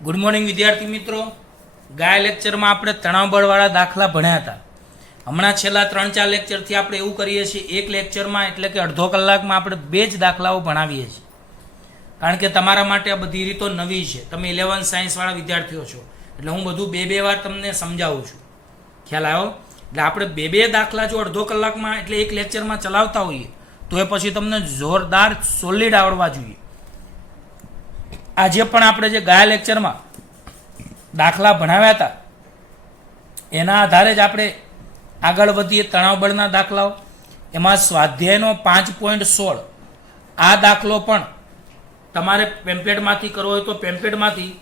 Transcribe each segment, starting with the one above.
Good morning વિદ્યાર્થી મિત્રો, ગયા લેક્ચરમાં આપણે તણાવબળવાળા દાખલા ભણ્યા હતા. હમણાં છેલ્લા 3-4 લેક્ચરથી આપણે એવું કરીએ છીએ, એક લેક્ચરમાં એટલે કે અડધો કલાકમાં આપણે 2 જ દાખલાઓ ભણાવીએ છીએ. કારણ કે તમારા માટે આ બધી રીતો નવી છે. તમે 11 સાયન્સવાળા વિદ્યાર્થીઓ છો એટલે હું બધું 2-2 વાર તમને સમજાવું છું. ખ્યાલ આવ્યો? એટલે આપણે 2-2 દાખલા જો અડધો કલાકમાં એટલે એક લેક્ચરમાં ચલાવતા હોઈએ તો એ પછી તમને જોરદાર સોલિડ આવડવા જોઈએ. આજે પણ આપણે જે ગયા લેક્ચરમાં દાખલા ભણાવ્યા હતા એના આધારે જ આપણે આગળ વધીએ. તણાવબળના દાખલાઓ, એમાં સ્વાધ્યાયનો 5.16 આ દાખલો પણ તમારે પેમ્પલેટમાંથી કરવો હોય તો પેમ્પલેટમાંથી,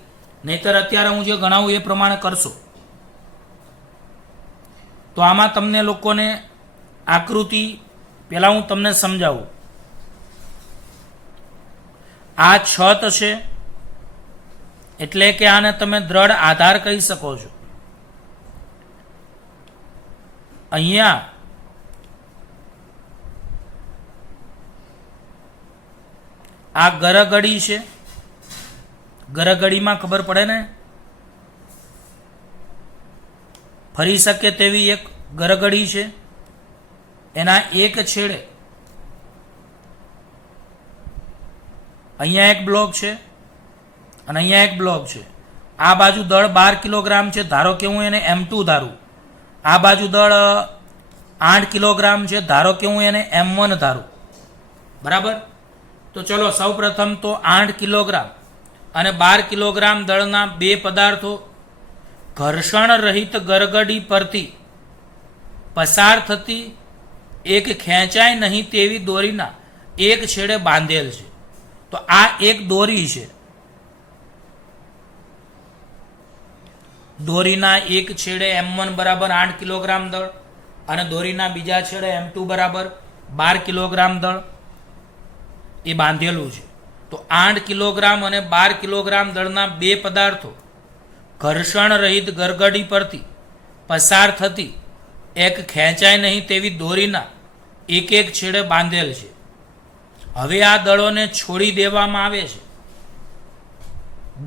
નહીતર અત્યારે હું જે ગણાવું એ પ્રમાણે કરશો. તો આમાં તમને લોકોને આકૃતિ પહેલાં હું તમને સમજાવું. આ છત છે એટલે કે આને તમે દ્રઢ આધાર કહી શકો છો. અહીંયા આ ગરગડી છે. ગરગડીમાં ખબર પડે ને, ફરી શકે તેવી એક ગરગડી છે. એના એક છેડે અહીંયા એક બ્લોક છે અને અહીંયા એક બ્લોક છે. આ બાજુ દળ 12 કિલોગ્રામ છે, ધારો કે હું એને M2 ધારું. આ બાજુ દળ 8 કિલોગ્રામ છે, ધારો કે હું એને M1 ધારું. બરાબર? તો ચલો સૌ પ્રથમ તો 8 કિલોગ્રામ અને 12 કિલોગ્રામ દળના બે પદાર્થો ઘર્ષણ રહિત ગરગડી પરથી પસાર થતી એક ખેંચાય નહીં તેવી દોરીના એક છેડે બાંધેલ છે. તો આ એક દોરી છે. દોરીના એક છેડે M1 બરાબર 8 કિલોગ્રામ દળ અને દોરીના બીજા છેડે M2 બરાબર 12 કિલોગ્રામ દળ એ બાંધેલું છે. તો 8 કિલોગ્રામ અને 12 કિલોગ્રામ દળના બે પદાર્થો ઘર્ષણ રહિત ગરગડી પરથી પસાર થતી એક ખેંચાય નહીં તેવી દોરીના એક એક છેડે બાંધેલ છે. હવે આ દળોને છોડી દેવામાં આવે છે.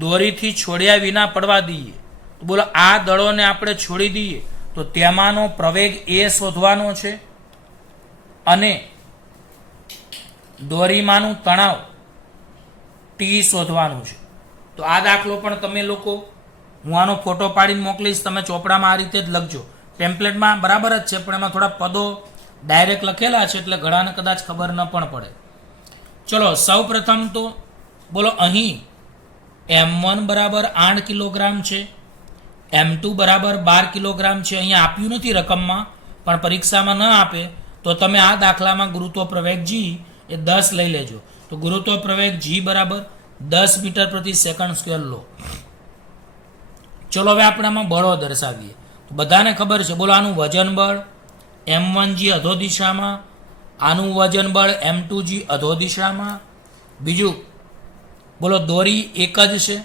દોરીથી છોડ્યા વિના પડવા દઈએ. તો બોલો, આ દળોને આપણે છોડી દઈએ તો તેમાંનો પ્રવેગ એ શોધવાનો છે અને દોરીમાંનું તણાવ ટી શોધવાનું છે. તો આ દાખલો પણ તમે લોકો, હું આનો ફોટો પાડીને મોકલીશ, તમે ચોપડામાં આ રીતે જ લખજો. ટેમ્પલેટમાં બરાબર જ છે પણ એમાં થોડા પદો ડાયરેક્ટ લખેલા છે એટલે ઘણાને કદાચ ખબર ન પણ પડે. ચલો સૌ પ્રથમ તો બોલો, અહીં M1 બરાબર 8 કિલોગ્રામ છે, M2 બરાબર 12 કિલોગ્રામ છે. અહીંયા આપ્યું નથી રકમમાં, પણ પરીક્ષામાં ન આપે તો તમે આ દાખલામાં ગુરુત્વ પ્રવેગ G એ 10 લઈ લેજો. તો ગુરુત્વ પ્રવેગ G બરાબર 10 મીટર પ્રતિ સેકન્ડ સ્ક્વેર લો. ચલો હવે આપણે આમાં બળો દર્શાવીએ. તો બધાને ખબર છે, બોલો આનું વજન બળ M1G અધો દિશામાં, આનું વજન બળ M2G અધો દિશામાં. બીજું બોલો, દોરી એક જ છે.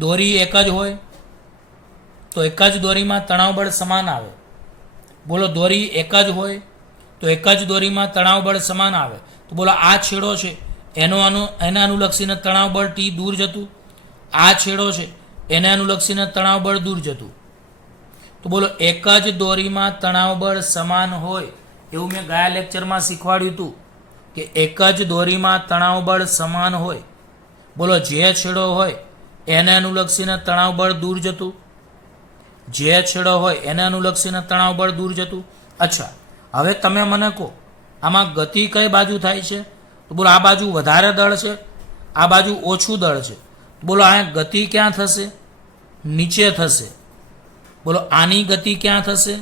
દોરી એક જ હોય તો એક જ દોરીમાં તણાવ બળ સમાન આવે. બોલો, દોરી એક જ હોય તો એક જ દોરીમાં તણાવ બળ સમાન આવે. તો બોલો, આ છેડો છે એને અનુલક્ષીને તણાવ બળ T દૂર જતું. આ છેડો છે એને અનુલક્ષીને તણાવ બળ દૂર જતું. તો બોલો, એક જ દોરીમાં તણાવ બળ સમાન હોય એવું મેં ગયા લેક્ચરમાં શીખવાડ્યું હતું કે એક જ દોરીમાં તણાવ બળ સમાન હોય. બોલો, જે છેડો હોય એને અનુલક્ષીને તણાવ બળ દૂર જતું. જે છેડો હોય એને અનુલક્ષીને તણાવ બળ દૂર જતું. અચ્છા, હવે તમે મને કહો આમાં ગતિ કઈ બાજુ થાય છે? તો બોલો, આ બાજુ વધારે દળ છે, આ બાજુ ઓછું દળ છે. બોલો, આ ગતિ ક્યાં થશે? નીચે થશે. બોલો, આની ગતિ ક્યાં થશે?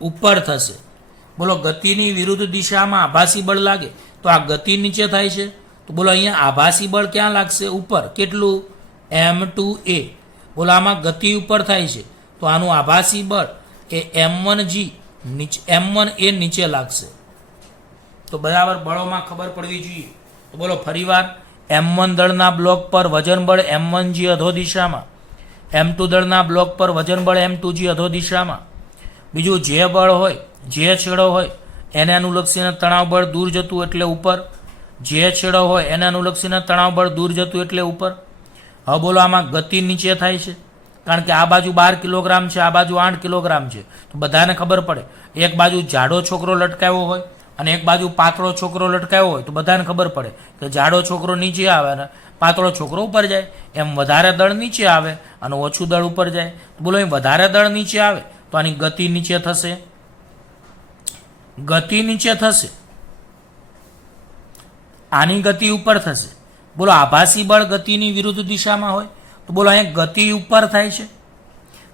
ઉપર થશે. બોલો, ગતિની વિરુદ્ધ દિશામાં આભાસી બળ લાગે તો આ ગતિ નીચે થાય છે. તો બોલો, અહીંયા આભાસી બળ ક્યાં લાગશે? ઉપર. કેટલું? M2A. બોલો, આમાં ગતિ ઉપર થાય છે તો આનું આભાસી બળ એ M1G M1A નીચે લાગશે. તો બરાબર બળોમાં ખબર પડવી જોઈએ. તો બોલો ફરીવાર, M1 દળના બ્લોક પર વજન બળ M1G અધો દિશામાં, M2 દળના બ્લોક પર વજન બળ M2G અધો દિશામાં. બીજું, જે બળ હોય, જે છેડો હોય એને અનુલક્ષીને તણાવ બળ દૂર જતું એટલે ઉપર. જે છેડો હોય એને અનુલક્ષીને તણાવ બળ દૂર જતું એટલે ઉપર. હવે બોલો આમાં ગતિ નીચે થાય છે, કારણ કે આ બાજુ 12 કિલોગ્રામ છે, આ બાજુ 8 કિલોગ્રામ છે, તો બધાને ખબર પડે એક બાજુ જાડો છોકરો લટકાવ્યો હોય અને એક બાજુ પાતળો છોકરો લટકાવ્યો હોય તો બધાને ખબર પડે કે જાડો છોકરો નીચે આવે અને પાતળો છોકરો ઉપર જાય. એમ વધારે દળ નીચે આવે અને ઓછું દળ ઉપર જાય. તો બોલો અહીં વધારે દળ નીચે આવે તો આની ગતિ નીચે થશે, ગતિ નીચે થશે, આની ગતિ ઉપર થશે. બોલો આભાસી બળ ગતિની વિરુદ્ધ દિશામાં હોય તો બોલો અહીંયા ગતિ ઉપર થાય છે,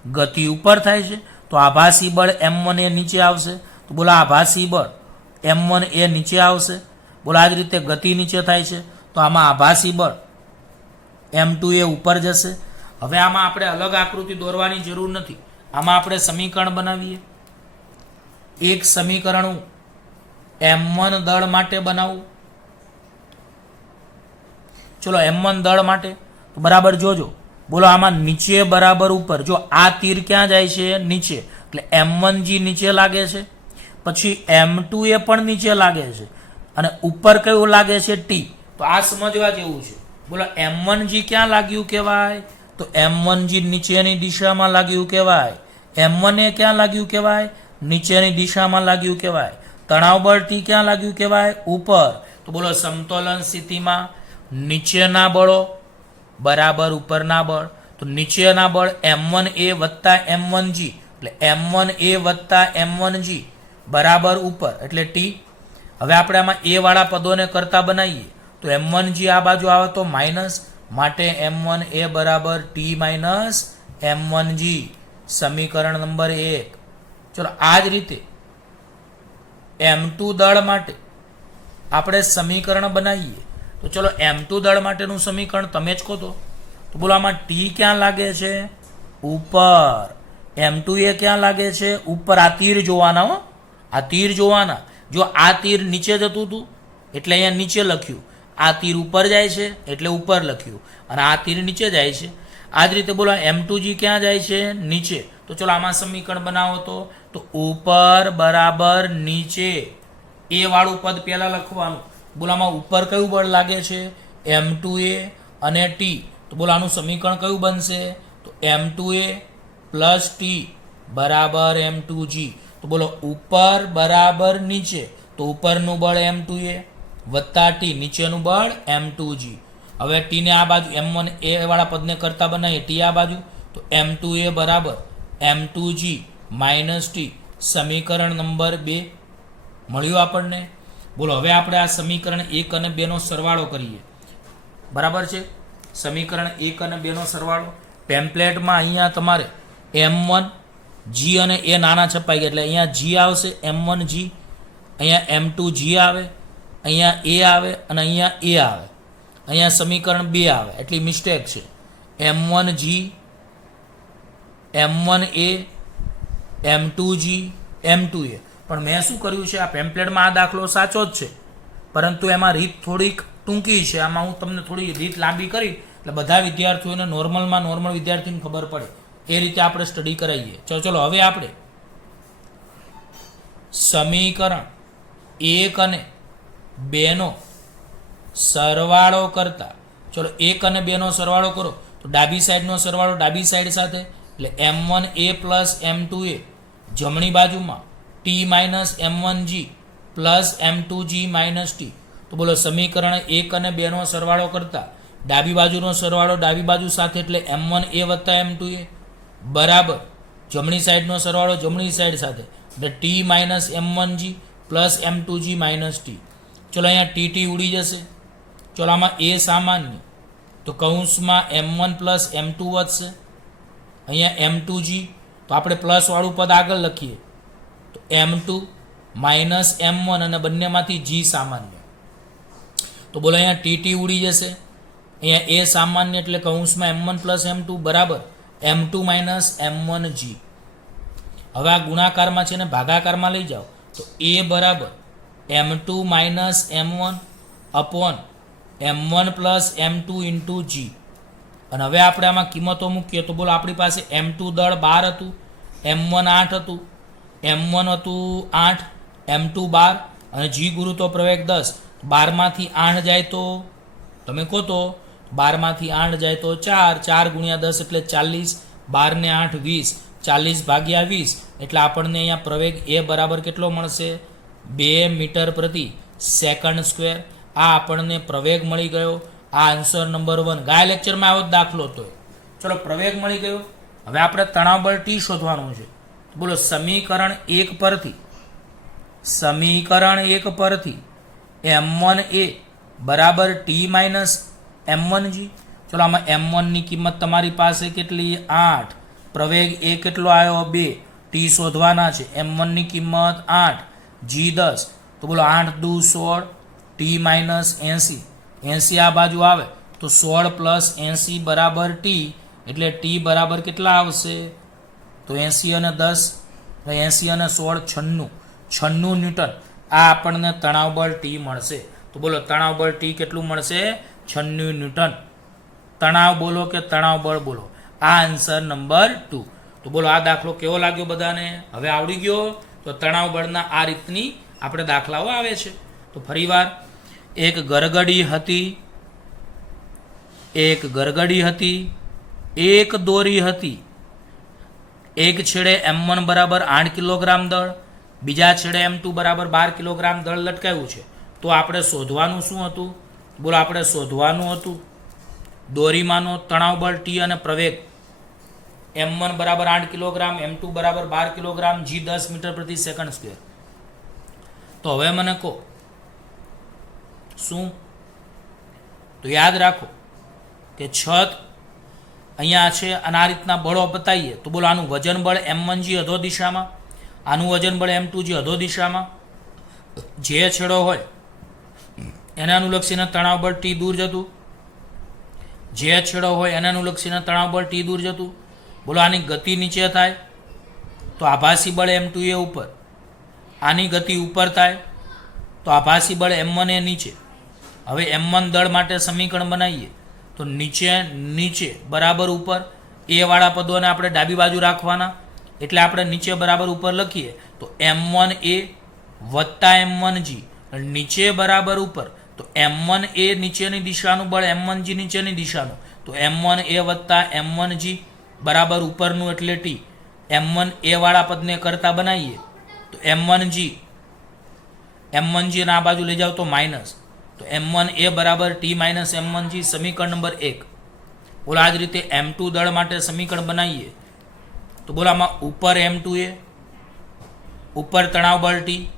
ગતિ ઉપર થાય છે તો આભાસી બળ m1 એ નીચે આવશે. તો બોલો આભાસી બળ m1 એ નીચે આવશે. બોલો આ જ રીતે ગતિ નીચે થાય છે તો આમાં આભાસી બળ m2 એ ઉપર જશે. હવે આમાં આપણે અલગ આકૃતિ દોરવાની જરૂર નથી, આમાં આપણે સમીકરણ બનાવીએ. એક સમીકરણ હું m1 દળ માટે બનાવું. ચલો m1 દળ માટે તો બરાબર જોજો. બોલો આમાં નીચે બરાબર ઉપર, જો આ તીર ક્યાં જાય છે? નીચે, એટલે m1g નીચે લાગે છે, પછી m2 એ પણ નીચે લાગે છે અને ઉપર કયું લાગે છે? t. તો આ સમજવા જેવું છે. બોલો m1g ક્યાં લાગ્યું કહેવાય? તો m1g નીચેની દિશામાં લાગ્યું કહેવાય. m1 એ ક્યાં લાગ્યું કહેવાય? નીચેની દિશામાં લાગ્યું કહેવાય. તણાવ બળ t ક્યાં લાગ્યું કહેવાય? ઉપર. તો બોલો સમતોલન સ્થિતિમાં નીચેના બળો બરાબર ઉપરના બળ, તો નીચેના બળ m1a વત્તા m1g, એટલે m1a વત્તા m1g બરાબર ઉપર એટલે t. હવે આપણે આમાં a વાળા પદોને કરતા બનાવીએ તો m1g આ બાજુ આવે તો માઇનસ, માટે m1a બરાબર t માઇનસ m1g, સમીકરણ નંબર 1. ચલો આ જ રીતે m2 દળ માટે આપણે સમીકરણ બનાવીએ તો ચલો m2 દળ માટેનું સમીકરણ તમે જ કહો તો બોલો આમાં t ક્યાં લાગે છે? ઉપર. m2 એ ક્યાં લાગે છે? ઉપર. આ તીર જોવાના હો, આ તીર જોવાના. જો આ તીર નીચે જતું હતું એટલે અહીંયા નીચે લખ્યું, આ તીર ઉપર જાય છે એટલે ઉપર લખ્યું, અને આ તીર નીચે જાય છે. આ જ રીતે બોલો m2g ક્યાં જાય છે? નીચે. તો ચલો આમાં સમીકરણ બનાવો તો ઉપર બરાબર નીચે, એ વાળું પદ પહેલા લખવાનું. બોલો આમાં ઉપર કયું બળ લાગે છે? m2a અને t. તો બોલો આનું સમીકરણ કયું બનશે? તો m2a પ્લસ t બરાબર m2g. તો બોલો ઉપર બરાબર નીચે, તો ઉપરનું બળ m2a વત્તા t, નીચેનું બળ m2g. હવે t ને આ બાજુ m1a વાળા પદને કરતા બનાવીએ, t આ બાજુ, તો m2a બરાબર m2g માઇનસ t, સમીકરણ નંબર 2 મળ્યું આપણને. બોલો હવે આપણે આ સમીકરણ 1 અને 2 નો સરવાળો કરીએ. બરાબર છે? સમીકરણ 1 અને 2 નો સરવાળો ટેમ્પલેટમાં અહીંયા તમારે m1 g અને a નાના છપાઈ ગયા એટલે અહીંયા g આવશે, m1g, અહીંયા m2g આવે, અહીંયા a આવે અને અહીંયા a આવે, અહીંયા સમીકરણ 2 આવે, એટલી મિસ્ટેક છે. m1g, m1a, m2g, m2a. પણ મેં શું કર્યું છે, આ પેમ્પલેટમાં આ દાખલો સાચો જ છે, પરંતુ એમાં રીત થોડીક ટૂંકી છે. આમાં હું તમને થોડી રીત લાંબી કરી એટલે બધા વિદ્યાર્થીઓને નોર્મલ વિદ્યાર્થીઓને ખબર પડે એ રીતે આપણે સ્ટડી કરાવીએ. ચલો હવે આપણે સમીકરણ 1 અને 2 નો સરવાળો કરતા, ચલો 1 અને 2 નો સરવાળો કરો તો ડાબી સાઈડનો સરવાળો ડાબી સાઈડ સાથે, એટલે m1a પ્લસ m2a જમણી બાજુમાં t minus m1g plus m2g minus t. તો બોલો સમીકરણ 1 અને 2 નો સરવાળો કરતા ડાબી બાજુનો સરવાળો ડાબી બાજુ સાથે, એટલે m1a વત્તા m2a બરાબર જમણી સાઈડનો સરવાળો જમણી સાઈડ સાથે, એટલે t minus m1g plus m2g minus t. ચલો અહીંયા tt ઉડી જશે. ચલો આમાં a સામાન્ય, તો કૌંસમાં m1 પ્લસ m2 વધશે, અહીંયા m2g, તો આપણે પ્લસ વાળું પદ આગળ લખીએ તો m2 માઇનસ m1 અને બંનેમાંથી g સામાન્ય. તો બોલો અહીંયા tt ઉડી જશે, અહીંયા a સામાન્ય એટલે કૌંસમાં m1 પ્લસ m2 બરાબર m2 માઇનસ m1g. હવે આ ગુણાકારમાં છે ને ભાગાકારમાં લઈ જાઓ તો a બરાબર m2 minus m1 upon m1 plus m2 into g. અને હવે આપણે આમાં કિંમતો મૂકીએ તો બોલો આપણી પાસે m2 દળ 12 હતું, m1 8 હતું, m1 હતું 8, m2 12 અને g ગુરુત્વ પ્રવેગ 10. 12 માંથી 8 જાય તો તમે કહો તો 12 માંથી 8 જાય તો 4, 4 ગુણ્યા 10 એટલે 40, 12 ને 8 20, 40 ભાગ્યા 20 એટલે આપણને અહીંયા પ્રવેગ એ બરાબર કેટલો મળશે? 2 મીટર પ્રતિ સેકન્ડ સ્ક્વેર. આ આપણને પ્રવેગ મળી ગયો. આ આન્સર નંબર 1. ગયા લેક્ચરમાં આવો જ દાખલો હતો. ચલો, પ્રવેગ મળી ગયો. હવે આપણે તણાવ બળ ટી શોધવાનું છે. બોલો, સમીકરણ 1 પરથી m1a બરાબર ટી માઇનસ m1g. ચલો, આમાં m1 ની કિંમત તમારી પાસે કેટલી? 8. પ્રવેગ એ કેટલો આવ્યો? 2. ટી શોધવાના છે. m1 ની કિંમત 8, g 10. તો બોલો 8 દુ 16, ટી માઇનસ 80. 80 આ બાજુ આવે તો 16 પ્લસ 80 બરાબર ટી. એટલે ટી બરાબર કેટલા આવશે? તો 80 અને 10, 80 અને 16 96 ન્યૂટન. આ આપણને તણાવ બળ ટી મળશે. તો બોલો, તણાવ બળ ટી કેટલું મળશે? 96 ન્યૂટન. તણાવ બોલો કે તણાવ બળ બોલો. આ આન્સર નંબર 2. તો બોલો, આ દાખલો કેવો લાગ્યો બધાને? હવે આવડી ગયો? તો તણાવ બળના આ રીતની આપણે દાખલાઓ આવે છે. તો ફરીવાર, એક ગરગડી હતી, એક દોરી હતી. એક છેડે m1 બરાબર 8 કિલોગ્રામ દળ, બીજા છેડે m2 બરાબર 12 કિલોગ્રામ દળ લટકાવ્યું છે. તો આપણે શોધવાનું શું હતું? બોલો, આપણે શોધવાનું હતું દોરીમાંનો તણાવ બળ ટી અને પ્રવેગ. m1 બરાબર 8 કિલોગ્રામ, m2 બરાબર 12 કિલોગ્રામ, g 10 મીટર પ્રતિ સેકન્ડ સ્ક્વેર. તો હવે મને કહો શું? તો યાદ રાખો કે છત અહીંયા છે અને આ રીતના બળો બતાવીએ તો બોલો, આનું વજન બળ m1g અધો દિશામાં, આનું વજન બળ m2g અધો દિશામાં. જે છેડો હોય એને અનુલક્ષીને તણાવ બળ ટી દૂર જતું, જે છેડો હોય એને અનુલક્ષીને તણાવ બળ ટી દૂર જતું. બોલો, આની ગતિ નીચે થાય તો આભાસી બળ m2a ઉપર, આની ગતિ ઉપર થાય તો આભાસી બળ m1a નીચે. હવે m1 દળ માટે સમીકરણ બનાવીએ તો નીચે બરાબર ઉપર. એ વાળા પદોને આપણે ડાબી બાજુ રાખવાના, એટલે આપણે નીચે બરાબર ઉપર લખીએ તો m1a વત્તા m1g. નીચે બરાબર ઉપર તો m1a નીચેની દિશાનું બળ m1g નીચેની દિશાનું, તો m1a વત્તા m1g બરાબર ઉપરનું એટલે ટી. m1a વાળા પદને કરતા બનાવીએ તો m1g ના આ બાજુ લઈ જાઓ તો માઇનસ, તો m1a બરાબર ટી માઇનસ m1g. સમીકરણ નંબર 1. બોલો, આ જ રીતે m2 દળ માટે સમીકરણ બનાવીએ તો બોલો, આમાં ઉપર m2a, ઉપર તણાવ બળ ટી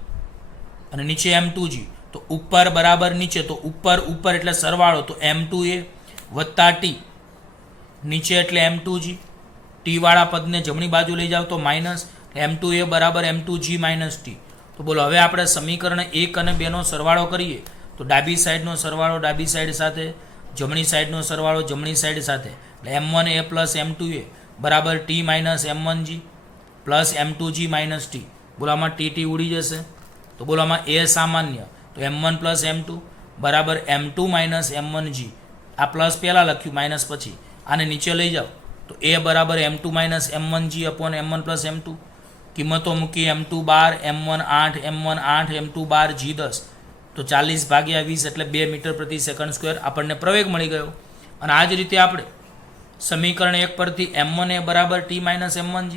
અને નીચે m2g. તો ઉપર બરાબર નીચે, તો ઉપર એટલે સરવાળો, તો m2a વત્તા ટી, નીચે એટલે m2g. ટી વાળા પદને જમણી બાજુ લઈ જાઓ તો માઇનસ, m2a બરાબર m2g માઇનસ ટી. તો બોલો, હવે આપણે સમીકરણ 1 અને 2 નો સરવાળો કરીએ તો ડાબી સાઈડનો સરવાળો ડાબી સાઈડ સાથે, જમણી સાઈડનો સરવાળો જમણી સાઈડ સાથે, એટલે m1a પ્લસ m2a બરાબર T minus m1g plus m2g minus T. બોલો, આમાં ટી ઉડી જશે. તો બોલો, આમાં a સામાન્ય, તો m1 પ્લસ m2 બરાબર m2 માઇનસ m1g. આ પ્લસ પહેલાં લખ્યું, માઇનસ પછી. આને નીચે લઈ જાઓ તો a બરાબર m2 minus m1g upon m1 plus m2. કિંમતો મૂકી, m2 12, m1 8, m1 8, m2 12, g 10. તો 40 ભાગ્યા 20 એટલે 2 મીટર પ્રતિ સેકન્ડ સ્ક્વેર આપણને પ્રવેગ મળી ગયો. અને આ જ રીતે આપણે સમીકરણ 1 પરથી m1a બરાબર T minus m1g,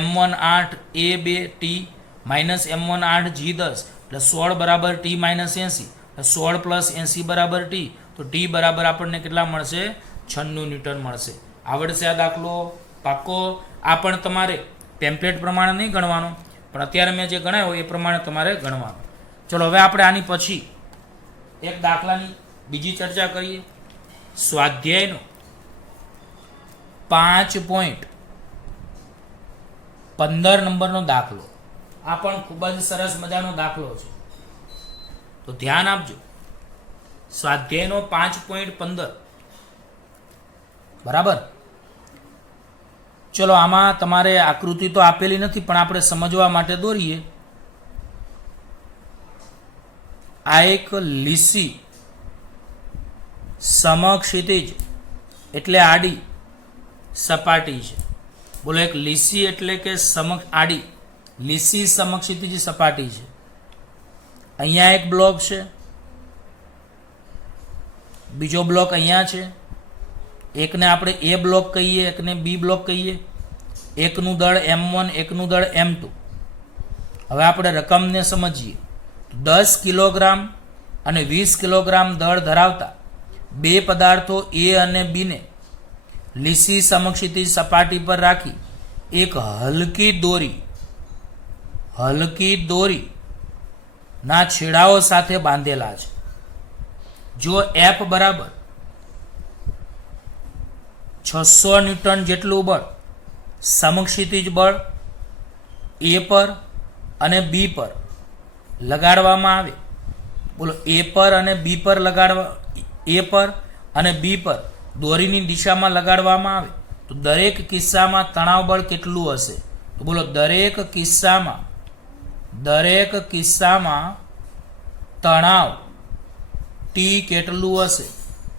m1 8 a 2 T minus m1 8 g 10 એટલે 16 બરાબર ટી માઇનસ 80, 16 પ્લસ 80 બરાબર ટી. તો ટી બરાબર આપણને કેટલા મળશે? 96 ન્યૂટન મળશે. આવડશે આ દાખલો? પાક્કો. આ પણ તમારે ટેમ્પલેટ પ્રમાણે નહીં ગણવાનો, પણ અત્યારે મેં જે ગણાયો એ પ્રમાણે તમારે ગણવાનો. ચલો, હવે આપણે આની પછી એક દાખલાની બીજી ચર્ચા કરીએ. સ્વાધ્યાયનો 5.15 નંબરનો દાખલો. આ પણ ખૂબ જ સરસ મજાનો દાખલો છે, તો ધ્યાન આપજો. સ્વાધ્યાયનો 5.15 બરાબર. ચલો, આમાં તમારે આકૃતિ તો આપેલી નથી, પણ આપણે સમજવા માટે દોરીએ. આ એક લીસી સમક્ષિતિજ એટલે આડી સપાટી છે. બોલો, એક લીસી એટલે કે આડી લીસી સમક્ષિતિજ સપાટી છે. અહીંયા એક બ્લોક છે, બીજો બ્લોક અહીંયા છે, એકને આપણે એ બ્લોક કહીએ, એકને બી બ્લોક કહીએ. એકનું દળ M1, એકનું દળ M2. હવે આપણે રકમને સમજીએ. 10 કિલોગ્રામ અને 20 કિલોગ્રામ દળ ધરાવતા બે પદાર્થો એ અને બીને લીસી સમક્ષિતિજ સપાટી પર રાખી એક હલકી દોરી ના છેડાઓ સાથે બાંધેલા છે. જો F બરાબર 600 ન્યૂટન જેટલું બળ સમક્ષિતિજ બળ એ પર અને બી પર લગાડવામાં આવે, બોલો એ પર અને બી પર એ પર અને બી પર દોરીની દિશામાં લગાડવામાં આવે તો દરેક કિસ્સામાં તણાવ બળ કેટલું હશે? તો બોલો દરેક કિસ્સામાં તણાવ ટી કેટલું હશે?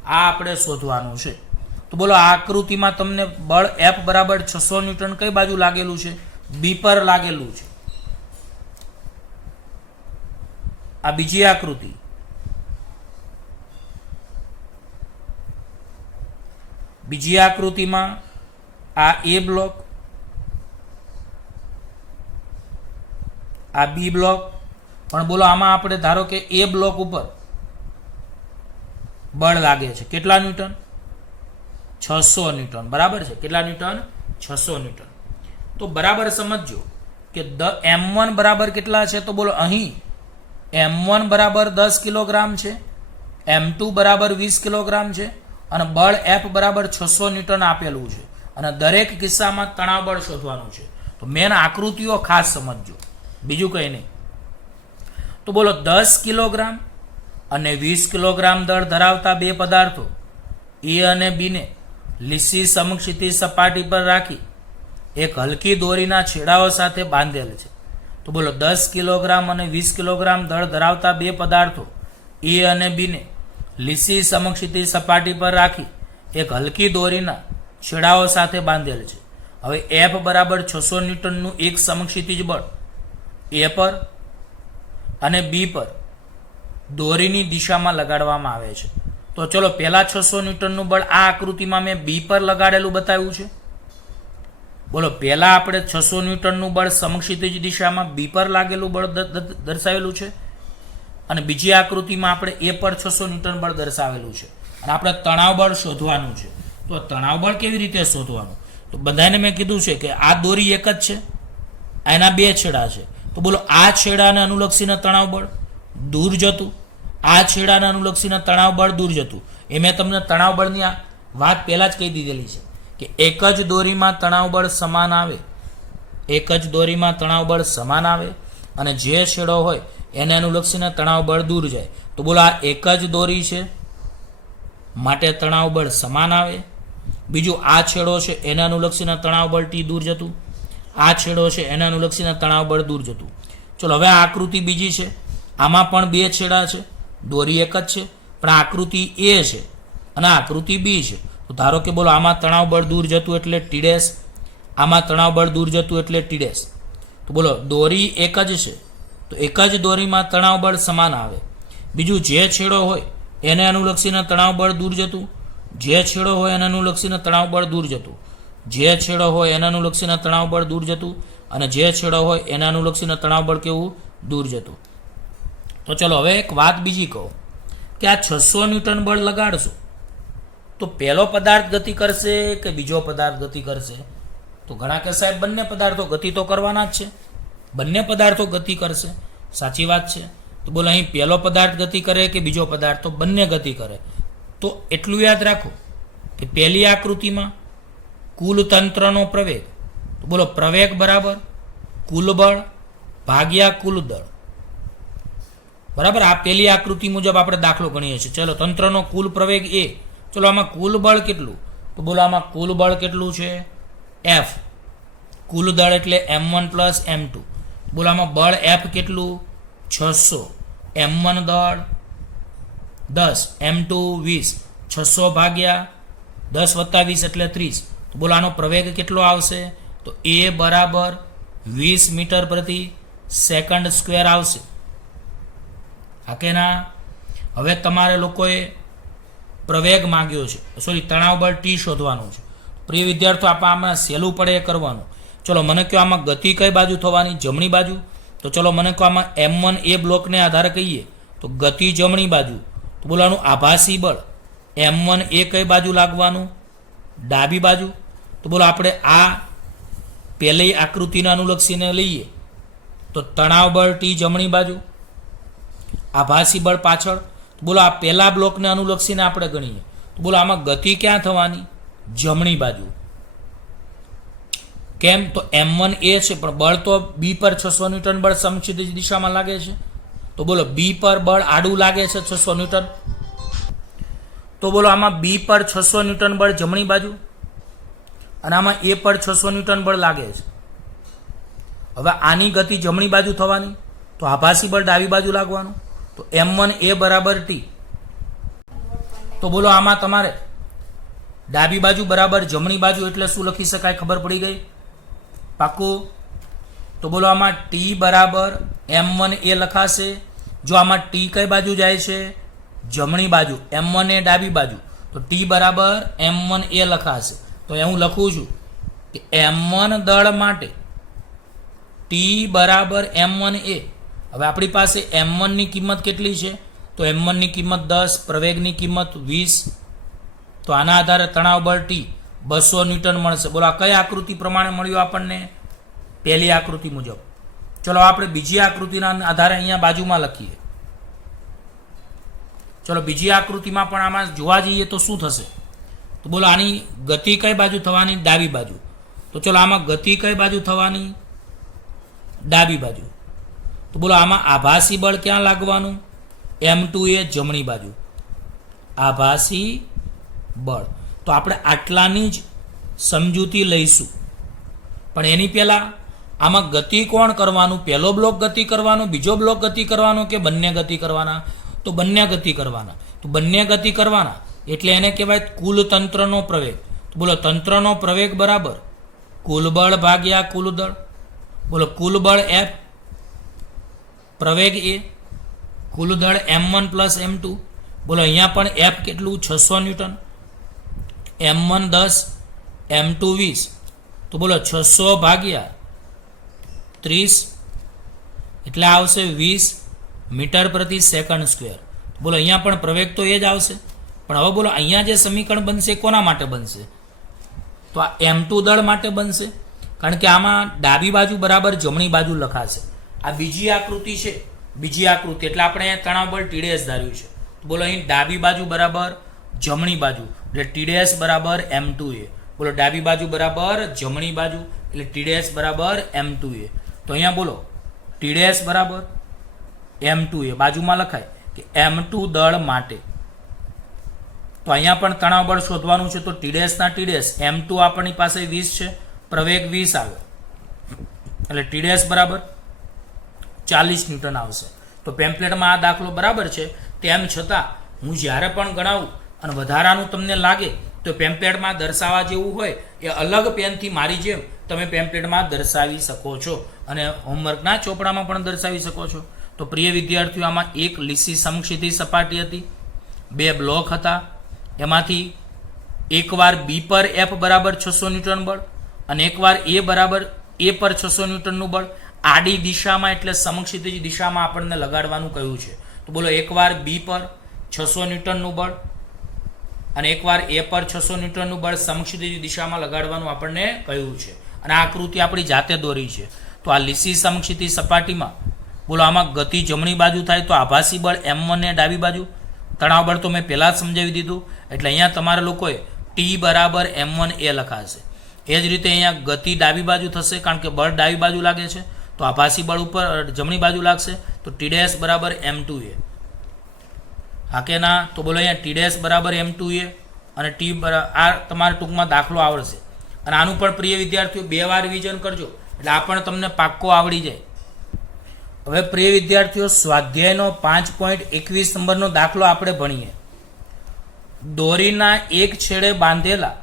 આ આપણે શોધવાનું છે. તો બોલો આ આકૃતિમાં તમને બળ F બરાબર 600 ન્યૂટન કઈ બાજુ લાગેલું છે? બી પર લાગેલું છે. આ બીજી આકૃતિ. બીજી આકૃતિમાં આ એ બ્લોક, આ બી બ્લોક. પણ બોલો આમાં આપણે ધારો કે એ બ્લોક ઉપર બળ લાગે છે કેટલા ન્યૂટન? 600 ન્યૂટન. બરાબર છે. કેટલા ન્યૂટન? 600 ન્યૂટન. તો બરાબર સમજો કે M1 બરાબર કેટલા છે? તો બોલો અહીં M1 બરાબર 10 કિલોગ્રામ છે, M2 બરાબર 20 કિલોગ્રામ છે અને બળ F બરાબર 600 ન્યૂટન આપેલું છે અને દરેક કિસ્સામાં તણાવ બળ શોધવાનું છે. તો મેન આકૃતિઓ ખાસ સમજજો, બીજું કંઈ નહીં. તો બોલો 10 કિલોગ્રામ અને 20 કિલોગ્રામ દળ ધરાવતા બે પદાર્થો એ અને બીને લીસી સમક્ષિતિજ સપાટી પર રાખી એક હલકી દોરીના છેડાઓ સાથે બાંધેલ છે. તો બોલો 10 કિલોગ્રામ અને 20 કિલોગ્રામ દળ ધરાવતા બે પદાર્થો એ અને બીને લીસી સમક્ષિતિજ સપાટી પર રાખી એક હલકી દોરીના છેડાઓ સાથે બાંધેલ છે. હવે F બરાબર 600 ન્યૂટનનું એક સમક્ષિતિજ બળ એ પર અને બી પર દોરીની દિશામાં લગાડવામાં આવે છે. તો ચલો પહેલા 600 ન્યૂટનનું બળ આ આકૃતિમાં મેં બી પર લગાડેલું બતાવ્યું છે. બોલો પહેલા આપણે 600 ન્યૂટનનું બળ સમક્ષિતિજ દિશામાં બી પર લાગેલું બળ દર્શાવેલું છે અને બીજી આકૃતિમાં આપણે એ પર 600 ન્યૂટન બળ દર્શાવેલું છે અને આપણે તણાવ બળ શોધવાનું છે. તો તણાવ બળ કેવી રીતે શોધવાનું? તો બધાને મેં કીધું છે કે આ દોરી એક જ છે, એના બે છેડા છે. તો બોલો આ છેડાને અનુલક્ષીને તણાવ બળ દૂર જતું, આ છેડાને અનુલક્ષીને તણાવ બળ દૂર જતું. એ મેં તમને તણાવ બળની વાત પહેલા જ કહી દીધેલી છે કે એક જ દોરીમાં તણાવ બળ સમાન આવે, એક જ દોરીમાં તણાવ બળ સમાન આવે અને જે છેડો હોય એને અનુલક્ષીને તણાવ બળ દૂર જાય. તો બોલો આ એક જ દોરી છે માટે તણાવ બળ સમાન આવે. બીજું આ છેડો છે એને અનુલક્ષીને તણાવ બળ ટી દૂર જતું, આ છેડો છે એને અનુલક્ષીને તણાવ બળ દૂર જતું. ચલો હવે આ આકૃતિ બીજી છે. આમાં પણ બે છેડા છે, દોરી એક જ છે પણ આકૃતિ એ છે અને આકૃતિ બી છે. તો ધારો કે બોલો આમાં તણાવ બળ દૂર જતું એટલે ટી ડેશ, આમાં તણાવ બળ દૂર જતું એટલે ટી ડેશ. તો બોલો દોરી એક જ છે તો એક જ દોરીમાં તણાવ બળ સમાન આવે. બીજું જે છેડો હોય એને અનુલક્ષીને તણાવ બળ દૂર જતું, જે છેડો હોય એને અનુલક્ષીને તણાવ બળ દૂર જતું, જે છેડો હોય એને અનુલક્ષીને તણાવ બળ દૂર જતું અને જે છેડો હોય એને અનુલક્ષીને તણાવ બળ કેવું દૂર જતું. તો ચલો હવે એક વાત બીજી કહો કે આ 600 ન્યૂટન બળ લગાડશો તો પહેલો પદાર્થ ગતિ કરશે કે બીજો પદાર્થ ગતિ કરશે? તો ઘણા કે સાહેબ બંને પદાર્થો ગતિ તો કરવાના જ છે, બંને પદાર્થો ગતિ કરશે. સાચી વાત છે. તો બોલો અહીં પહેલો પદાર્થ ગતિ કરે કે બીજો પદાર્થ? તો બંને ગતિ કરે. તો એટલું યાદ રાખો કે પહેલી આકૃતિમાં કુલ તંત્રનો પ્રવેગ, તો બોલો પ્રવેગ બરાબર કુલ બળ ભાગ્યા કુલ દળ. બરાબર, આ પહેલી આકૃતિ મુજબ આપણે દાખલો ગણીએ છીએ. ચલો તંત્રનો કુલ પ્રવેગ એ, ચલો આમાં કુલ બળ કેટલું? તો બોલો આમાં કુલ બળ કેટલું છે? F. કુલ દળ એટલે M1 પ્લસ M2. બોલો આમાં બળ F કેટલું? 600. M1 દળ 10, M2 20, 600 ભાગ્યા 10 વત્તા 20 એટલે 30. તો બોલો આનો પ્રવેગ કેટલો આવશે? તો એ બરાબર 20 મીટર પ્રતિ સેકન્ડ સ્ક્વેર આવશે. હા કે ના? હવે તમારે લોકોએ પ્રવેગ માંગ્યો છે, સોરી તણાવ બળ ટી શોધવાનું છે. પ્રિય વિદ્યાર્થીઓ, આમાં સહેલું પડે એ કરવાનું. ચલો મને કહો આમાં ગતિ કઈ બાજુ થવાની? જમણી બાજુ. તો ચલો મને કહો આમાં M1A બ્લોકને આધારે કહીએ તો ગતિ જમણી બાજુ. તો બોલવાનું આભાસી બળ M1A કઈ બાજુ લાગવાનું? ડાબી બાજુ. તો બોલો આપણે આ પહેલી આકૃતિને અનુલક્ષીને લઈએ તો તણાવ બળ ટી જમણી બાજુ, આભાસી બળ પાછળ. તો બોલો આ પહેલા બ્લોકને અનુલક્ષીને આપણે ગણીએ તો બોલો આમાં ગતિ ક્યાં થવાની? જમણી બાજુ. કેમ? તો M1A છે પણ બળ તો B પર 600 ન્યૂટન બળ સમક્ષિતિજ દિશામાં લાગે છે. તો બોલો B પર બળ આડું લાગે છે 600 ન્યૂટન. તો બોલો આમાં B પર 600 ન્યૂટન બળ જમણી બાજુ અને આમાં A પર 600 ન્યૂટન બળ લાગે છે. હવે આની ગતિ જમણી બાજુ થવાની તો આભાસી બળ ડાબી બાજુ લાગવાનું. તો M1A બરાબર T. તો બોલો આમાં તમારે ડાબી બાજુ બરાબર જમણી બાજુ એટલે શું લખી શકાય? ખબર પડી ગઈ? પાક્કું? તો બોલો આમાં T બરાબર M1A લખાશે. જો આમાં T કઈ બાજુ જાય છે? જમણી બાજુ. M1A ડાબી બાજુ. તો T બરાબર M1A લખાશે. તો હું લખું છું કે M1 દળ માટે T બરાબર M1A. હવે આપણી પાસે M1 ની કિંમત કેટલી છે? તો M1 ની કિંમત 10, પ્રવેગની કિંમત 20. તો આના આધારે તણાવ બળ T 200 ન્યૂટન મળશે. બોલો આ કઈ આકૃતિ પ્રમાણે મળ્યું આપણને? પહેલી આકૃતિ મુજબ. ચલો આપણે બીજી આકૃતિના આધારે અહીંયા બાજુમાં લખીએ. ચલો બીજી આકૃતિમાં પણ આમાં જોવા જઈએ તો શું થશે? તો બોલો આની ગતિ કઈ બાજુ થવાની? ડાબી બાજુ. તો ચલો આમાં ગતિ કઈ બાજુ થવાની? ડાબી બાજુ. તો બોલો આમાં આભાસી બળ ક્યાં લાગવાનું? M2A જમણી બાજુ. આભાસી બળ. તો આપણે આટલાની જ સમજૂતી લઈશું, પણ એની પહેલા આમાં ગતિ કોણ કરવાનું? પહેલો બ્લોક ગતિ કરવાનો, બીજો બ્લોક ગતિ કરવાનો કે બંને ગતિ કરવાના? તો બંને ગતિ કરવાના. તો બંને ગતિ કરવાના એટલે એને કહેવાય કુલ તંત્રનો પ્રવેગ. તો બોલો તંત્રનો પ્રવેગ બરાબર કુલ બળ ભાગ્યા કુલ દળ. બોલો કુલ બળ F, પ્રવેગ A, કુલ દળ M1 પ્લસ M2. બોલો અહીંયા પણ F કેટલું? 600 ન્યૂટન. M1 10, M2 20. તો બોલો 600 ભાગ્યા 30 એટલે આવશે 20 મીટર પ્રતિ સેકન્ડ સ્ક્વેર. બોલો અહીંયા પણ પ્રવેગ તો એ જ આવશે. પણ હવે બોલો અહીંયા જે સમીકરણ બનશે કોના માટે બનશે? તો આ M2 દળ માટે બનશે, કારણ કે આમાં ડાબી બાજુ બરાબર જમણી બાજુ લખાશે. આ બીજી આકૃતિ છે, બીજી આકૃતિ એટલે આપણે અહીંયા તણાવ બળ TDS ધાર્યું છે. તો બોલો અહીં ડાબી બાજુ બરાબર જમણી બાજુ એટલે TDS બરાબર M2A. બોલો ડાબી બાજુ બરાબર જમણી બાજુ એટલે TDS બરાબર M2A. તો અહીંયા બોલો TDS બરાબર M2A બાજુમાં લખાય કે M2 દળ માટે. તો અહીંયા પણ તણાવ બળ શોધવાનું છે. તો TDS ના TDS M2 આપણી પાસે 20 છે, પ્રવેગ 20 આવે એટલે TDS બરાબર 40 ન્યૂટન આવશે. તો પેમ્પલેટમાં આ દાખલો બરાબર છે, તેમ છતાં હું જ્યારે પણ ગણાવું અને વધારાનું તમને લાગે તો પેમ્પલેટમાં દર્શાવવા જેવું હોય એ અલગ પેનથી મારી જેમ તમે પેમ્પલેટમાં દર્શાવી શકો છો અને હોમવર્કના ચોપડામાં પણ દર્શાવી શકો છો. તો પ્રિય વિદ્યાર્થીઓ, આમાં એક લીસી સમક્ષિતિજ સપાટી હતી, 2 બ્લોક હતા. એમાંથી એકવાર B પર F બરાબર 600 ન્યૂટન બળ અને એકવાર A બરાબર A પર 600 ન્યૂટનનું બળ આડી દિશામાં એટલે સમક્ષિતિજ દિશામાં આપણને લગાડવાનું કહ્યું છે. તો બોલો એકવાર B પર 600 ન્યૂટનનું બળ અને એકવાર A પર 600 ન્યૂટનનું બળ સમક્ષિતિજ દિશામાં લગાડવાનું આપણને કહ્યું છે. અને આ આકૃતિ આપણી જાતે દોરી છે. તો આ લીસી સમક્ષિતિજ સપાટીમાં બોલો આમાં ગતિ જમણી બાજુ થાય તો આભાસી બળ M1 ને ડાબી બાજુ. તણાવ બળ તો મેં પહેલાં જ સમજાવી દીધું એટલે અહીંયા તમારા લોકોએ T બરાબર M1A લખાશે. એ જ રીતે અહીંયા ગતિ ડાબી બાજુ થશે કારણ કે બળ ડાબી બાજુ લાગે છે, તો આભાસી બળ ઉપર જમણી બાજુ લાગશે. તો TDS બરાબર M2A. હા કે ના? તો બોલો અહીંયા TDS બરાબર M2A અને T બરાબર આ તમારે ટૂંકમાં દાખલો આવડશે. અને આનું પણ પ્રિય વિદ્યાર્થીઓ 2 વાર રિવિઝન કરજો એટલે આ પણ તમને પાક્કો આવડી જાય. હવે પ્રિય વિદ્યાર્થીઓ, સ્વાધ્યાયનો 5.21 નંબરનો દાખલો આપણે ભણીએ. દોરીના એક છેડે બાંધેલા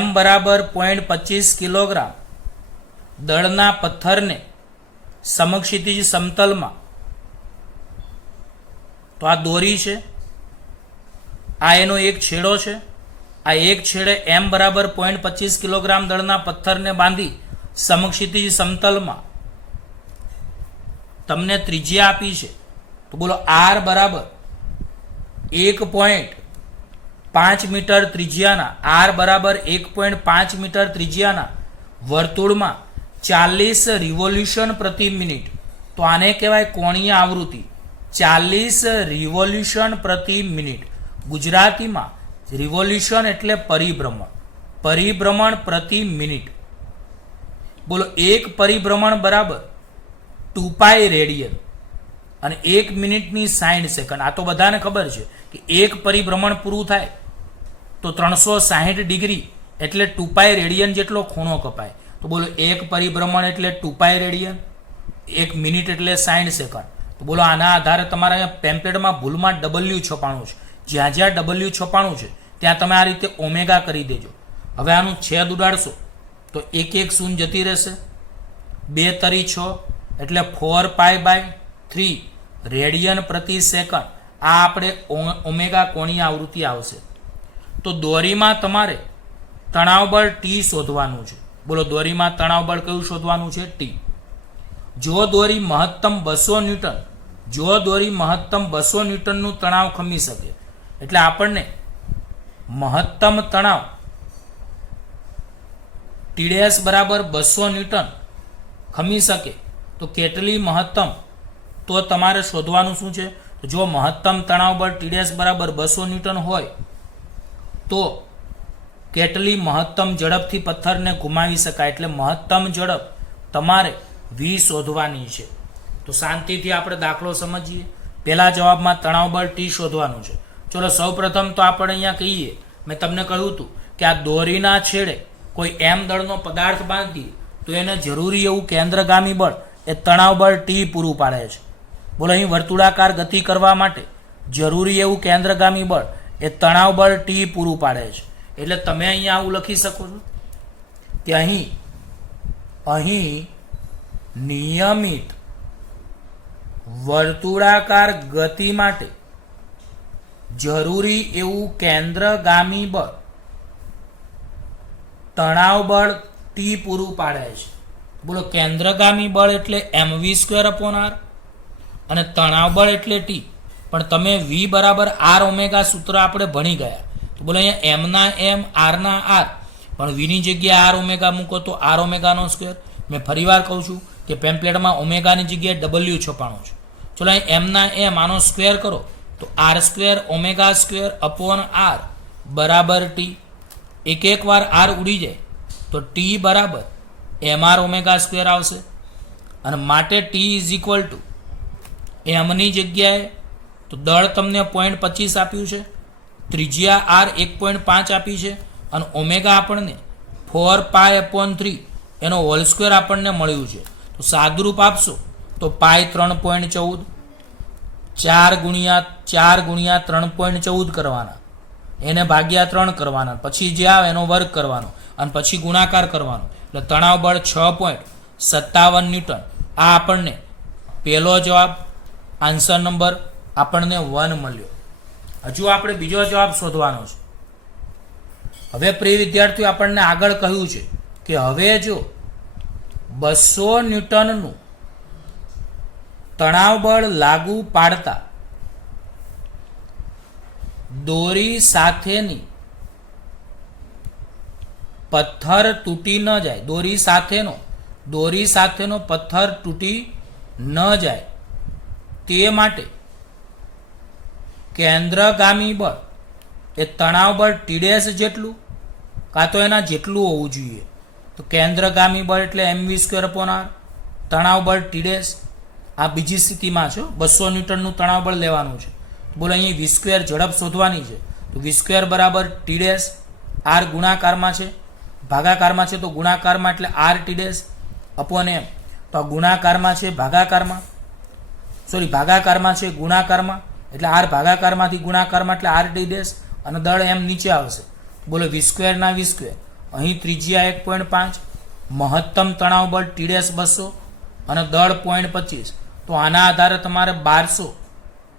M બરાબર 0.25 કિલોગ્રામ દળના પથ્થરને સમક્ષિતિજ સમતલમાં, તો આ દોરી છે, આ એનો એક છેડો છે. આ એક છેડે m બરાબર 0.25 કિલોગ્રામ દળના પથ્થરને બાંધી સમક્ષિતિજ સમતલમાં તમને ત્રિજ્યા આપી છે. તો બોલો r બરાબર 1.5 મીટર ત્રિજ્યાના r બરાબર 1.5 મીટર ત્રિજ્યાના વર્તુળમાં 40 રિવોલ્યુશન પ્રતિ મિનિટ. તો આને કહેવાય કોણીય આવૃત્તિ. 40 રિવોલ્યુશન પ્રતિ મિનિટ. ગુજરાતીમાં રિવોલ્યુશન એટલે પરિભ્રમણ. પરિભ્રમણ પ્રતિ મિનિટ. બોલો એક પરિભ્રમણ બરાબર 2π રેડિયન અને 1 મિનિટની 60 સેકન્ડ. આ તો બધાને ખબર છે કે એક પરિભ્રમણ પૂરું થાય તો 360 ડિગ્રી એટલે 2π રેડિયન જેટલો ખૂણો કપાય. તો બોલો એક પરિભ્રમણ એટલે 2π રેડિયન, 1 મિનિટ એટલે 60 સેકન્ડ. તો બોલો આના આધારે તમારા અહીંયા પેમ્પલેટમાં ભૂલમાં W છપાણું છે. જ્યાં જ્યાં W છપાણું છે ત્યાં તમે આ રીતે ઓમેગા કરી દેજો. હવે આનું છેદ ઉડાડશો તો 1 1 શૂન્ય જતી રહેશે. 2 તરી 6 એટલે 4π/3 રેડિયન પ્રતિ સેકન્ડ. આ આપણે ઓમેગા કોણીય આવૃત્તિ આવશે. તો દોરીમાં તમારે તણાવ બળ T શોધવાનું છે. બોલો દોરીમાં તણાવ બળ કયું શોધવાનું છે? T. જો દોરી મહત્તમ 200 ન્યૂટન નું તણાવ ખમી શકે, એટલે આપણને મહત્તમ તણાવ T' બરાબર 200 ન્યૂટન ખમી શકે તો કેટલી મહત્તમ, તો તમારે શોધવાનું શું છે? જો મહત્તમ તણાવ બળ T' બરાબર 200 ન્યૂટન હોય તો કેટલી મહત્તમ ઝડપથી પથ્થરને ઘુમાવી શકાય, એટલે મહત્તમ ઝડપ તમારે v શોધવાની છે. તો શાંતિથી આપણે દાખલો સમજીએ. પહેલા જવાબમાં તણાવ બળ T શોધવાનું છે. ચલો સૌપ્રથમ તો આપણે અહીંયા કહીએ, મેં તમને કહ્યું હતું કે આ દોરીના છેડે કોઈ m દળનો પદાર્થ બાંધીએ તો એને જરૂરી એવું કેન્દ્રગામી બળ એ તણાવ બળ T પૂરું પાડે છે. બોલો અહીં વર્તુળાકાર ગતિ કરવા માટે જરૂરી એવું કેન્દ્રગામી બળ એ તણાવ બળ T પૂરું પાડે છે. એટલે તમે અહીંયા આવું લખી શકો છો કે અહીં નિયમિત વર્તુળાકાર ગતિ માટે જરૂરી એવું કેન્દ્રગામી બળ તણાવ બળ T પૂરું પાડે છે. બોલો કેન્દ્રગામી બળ એટલે mv²/r અને તણાવ બળ એટલે T. પણ તમે v બરાબર r ઓમેગા સૂત્ર આપણે ભણી ગયા. તો બોલો અહીંયા m ના m r ના r, પણ v ની જગ્યાએ r ઓમેગા મૂકો તો r ઓમેગાનો સ્ક્વેર. મેં ફરીવાર કહું છું કે પેમ્પલેટમાં ઓમેગાની જગ્યાએ w છપાણું છે. ચલો અહીં m ના m આનો સ્ક્વેર કરો તો r²ω²/r બરાબર T. એક વાર r ઉડી જાય તો T બરાબર mr ઓમેગા² આવશે. અને માટે T m ની જગ્યાએ તો દળ તમને 0.25 આપ્યું છે, ત્રિજ્યા r 1.5 આપી છે અને ઓમેગા આપણને 4π/3 એનો હોલ સ્ક્વેર આપણને મળ્યું છે. તો સાદુરૂપ આપશો તો પાઈ 3.14, 4 ગુણ્યા 3.14 કરવાના, એને ભાગ્યા 3 કરવાના, પછી જે આવે એનો વર્ગ કરવાનો અને પછી ગુણાકાર કરવાનો. એટલે તણાવ બળ 6.57 ન્યૂટન. આ આપણને પહેલો જવાબ, આન્સર નંબર આપણને 1 મળ્યો. હજુ આપણે બીજો જવાબ શોધવાનો છે. હવે પ્રિય વિદ્યાર્થીઓ, આપણને આગળ કહ્યું છે કે હવે જો 200 ન્યૂટનનું તણાવ બળ લાગુ પાડતા દોરી સાથેની પથ્થર તૂટી ન જાય, દોરી સાથેનો પથ્થર તૂટી ન જાય તે માટે કેન્દ્રગામી બળ એ તણાવ બળ T' જેટલું કાં તો એના જેટલું હોવું જોઈએ. તો કેન્દ્રગામી બળ એટલે mv²/r, તણાવ બળ T'. આ બીજી સ્થિતિમાં છે, 200 ન્યૂટનનું તણાવ બળ લેવાનું છે. બોલો અહીં v² ઝડપ શોધવાની છે. તો v² બરાબર T', r ગુણાકારમાં છે, ભાગાકારમાં છે તો ગુણાકારમાં એટલે r T' અપોન m. તો આ ગુણાકારમાં છે ભાગાકારમાં છે ગુણાકારમાં એટલે r ભાગાકારમાંથી ગુણાકારમાં એટલે r T' અને દળ m નીચે આવશે. બોલો v² ના v², અહીં ત્રિજ્યા 1.5, મહત્તમ તણાવ બળ T' 200 અને દળ 0.25. તો આના આધારે તમારે 1200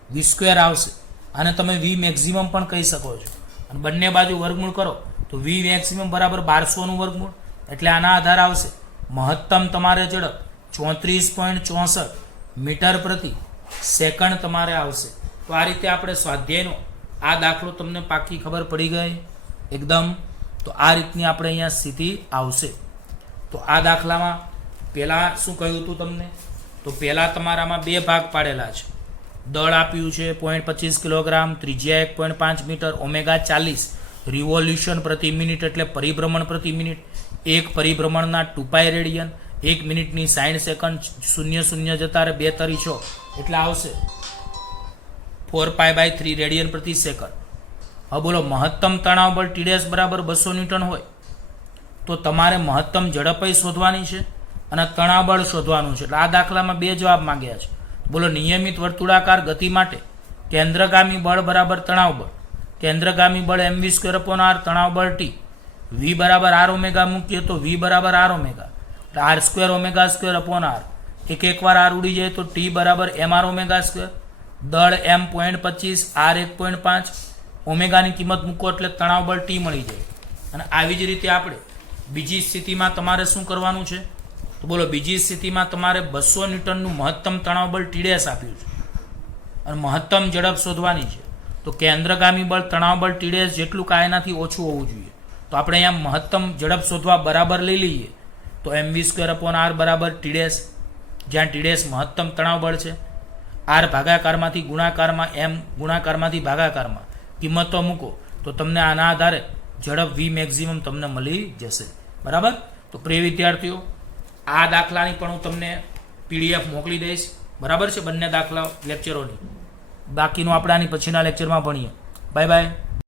v² આવશે. આને તમે વી મેક્સિમમ પણ કહી શકો છો. અને બંને બાજુ વર્ગમૂળ કરો તો વી મેક્સિમમ બરાબર 1200નું વર્ગમૂળ, એટલે આના આધાર આવશે મહત્તમ તમારે ઝડપ 34.64 મીટર પ્રતિ સેકન્ડ તમારે આવશે. તો આ રીતે આપણે સ્વાધ્યાયનો આ દાખલો તમને પાકી ખબર પડી ગઈ એકદમ. તો આ રીતની આપણે અહીંયા સ્થિતિ આવશે. તો આ દાખલામાં પહેલાં શું કહ્યું હતું તમને, તો પહેલાં તમારામાં બે ભાગ પાડેલા છે. દળ આપ્યું છે 0.25 કિલોગ્રામ, ત્રિજ્યા 1.5 મીટર, ઓમેગા 40 રિવોલ્યુશન પ્રતિ મિનિટ એટલે પરિભ્રમણ પ્રતિ મિનિટ, એક પરિભ્રમણના 2π રેડિયન, 1 મિનિટની 60 સેકન્ડ, 0 જતા રહે 2 તરી 6 એટલે આવશે 4π/3 રેડિયન પ્રતિ સેકન્ડ. હવે બોલો મહત્તમ તણાવ બળ TDS બરાબર 200 ન્યૂટન હોય તો તમારે મહત્તમ ઝડપઈ શોધવાની છે અને તણાવ બળ શોધવાનું છે. એટલે આ દાખલામાં બે જવાબ માંગ્યા છે. બોલો નિયમિત વર્તુળાકાર ગતિ માટે કેન્દ્રગામી બળ બરાબર તણાવ બળ. કેન્દ્રગામી બળ mv²/r, તણાવ બળ T. v બરાબર r ઓમેગા મૂકીએ તો v બરાબર r ઓમેગા, r² ઓમેગા² એક વાર r ઉડી જાય તો T બરાબર mr ઓમેગા². દળ m 0.25, r 1.5, ઓમેગાની કિંમત મૂકો એટલે તણાવ બળ T મળી જાય. અને આવી જ રીતે આપણે બીજી સ્થિતિમાં તમારે શું કરવાનું છે, તો બોલો બીજી સ્થિતિમાં તમારે 200 ન્યૂટનનું મહત્તમ તણાવ બળ TDS આપ્યું છે અને મહત્તમ ઝડપ શોધવાની છે. તો કેન્દ્રગામી બળ તણાવ બળ TDS જેટલું કાંઈ એનાથી ઓછું હોવું જોઈએ. તો આપણે અહીંયા મહત્તમ ઝડપ શોધવા બરાબર લઈ લઈએ તો mv²/r બરાબર TDS, જ્યાં TDS મહત્તમ તણાવ બળ છે. r ભાગાકારમાંથી ગુણાકારમાં, m ગુણાકારમાંથી ભાગાકારમાં કિંમતો મૂકો તો તમને આના આધારે ઝડપ v મેક્સિમમ તમને મળી જશે. બરાબર. તો પ્રિય વિદ્યાર્થીઓ, આ દાખલાની પણ હું તમને PDF મોકલી દઈશ. બરાબર છે, બંને દાખલા લેક્ચરોની. બાકીનું આપણે આની પછીના લેક્ચરમાં ભણીએ. Bye bye.